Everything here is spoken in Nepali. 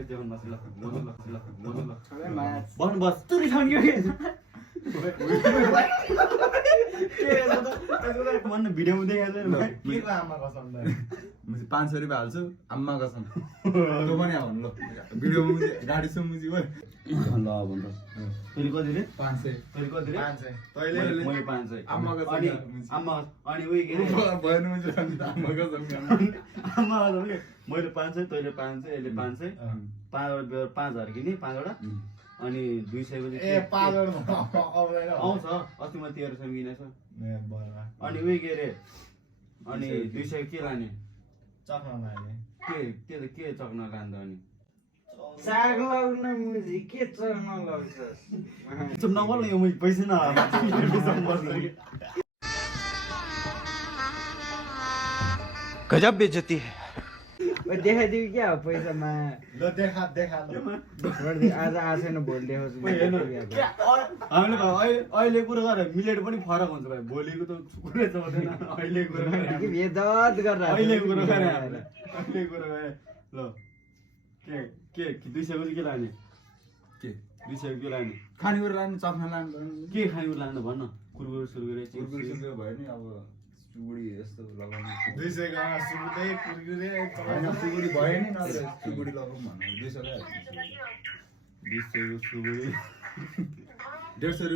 मलाई त्यो भन्नु ल मोजु ल म्याच बन बस तु रिसाउने के मन भिडियोमा देखाएको छैन के को आमा कसम त 500 रुपैयाँ हाल्छु आम्मा कसम त्यो पनि भन्नु ल भिडियोमा मुजी गाडी सु मुजी ओइ ल भन्छ तैले कति रे 500 तैले कति रे 500 तैले मैले 500 आम्मा कसम अनि आम्मा अनि उही के रे भएन मुजी आम्मा कसम आम्मा कसम के मैले 500 तैले 500 यसले 500 5 5000 किने 5 वटा अनि 200 को ए 5 वटा आउँदैन आउँछ अस्ति म 1300 किनेछ ए बरा अनि उही के रे अनि 200 के लाने चक्न लाने के चक्न लान्छ अनि साग लाउन मुजी के चर्न लाउँछस् चुप नबोल्न यो मैले पैसा नहाल्नु गजब बेइज्जती है देखाइदिउ क्या हो पैसामा ल देखा ल आज आएन भोलि देखाउँछु हामीले अहिले कुरो गरेर मिलेट पनि फरक हुन्छ भाइ भोलिको त कुरै चल्दैन अहिले कुरो बेइज्जत गरेर अहिले कुरो गरे ल के 200 को के लाने के 200 के लाने खानेकुरा लानु चप्ना लानु के खाने लानु भन्न कुरकुरे सुरकुरे कुरकुरे सुरकुरे भयो नि अब चुगुडी यस्तो लगाउनु 200 का सुरुदै कुरकुरे हैन चुगुडी भयो नि नत्र चुगुडी लगाउँ भन्नु 200 लाई 200 सुरकुरे 150